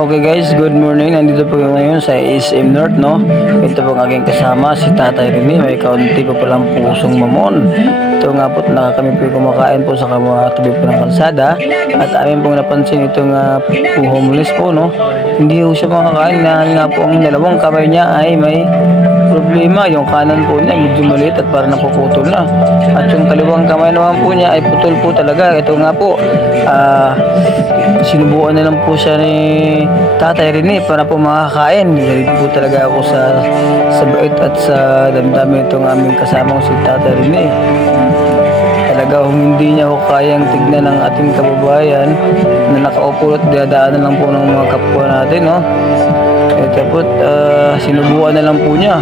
Okay guys, good morning. Nandito po ngayon sa SM North, no? Ito po ang aking kasama, si Tatay Rene. May kaunti pa palang pusong mamon. Ito nga po, kami po kumakain po sa tabi po ng kalsada. At amin pong napansin itong homeless po, no? Hindi po siya makakain na nga po ang dalawang kamay niya ay may problema. Yung kanan po niya medyo maliit at parang napuputol na. At yung kaliwang kamay naman po niya ay putol po talaga. Ito nga po, sinubukan na lang po siya ni Tatay Rene para po makakain. Galit po talaga ako sa bait at sa damdamin itong aming kasamang si Tatay Rene. Talaga hindi niya ako kayang tignan ng ating kababayan na nakaupo at dadaanan lang po ng mga kapwa natin, no? Ito po, sinubukan na lang po niya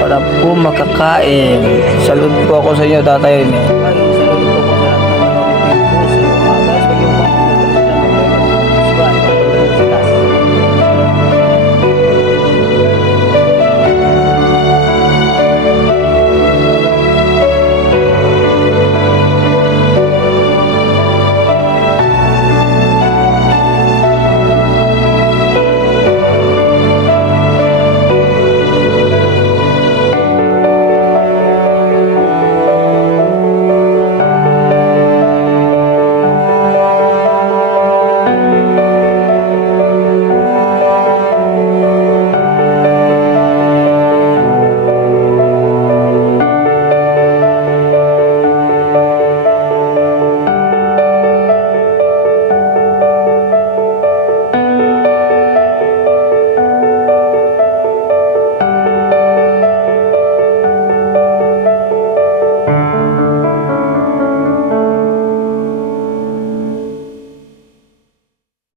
para po makakain. Salud po ako sa inyo, Tatay Rene.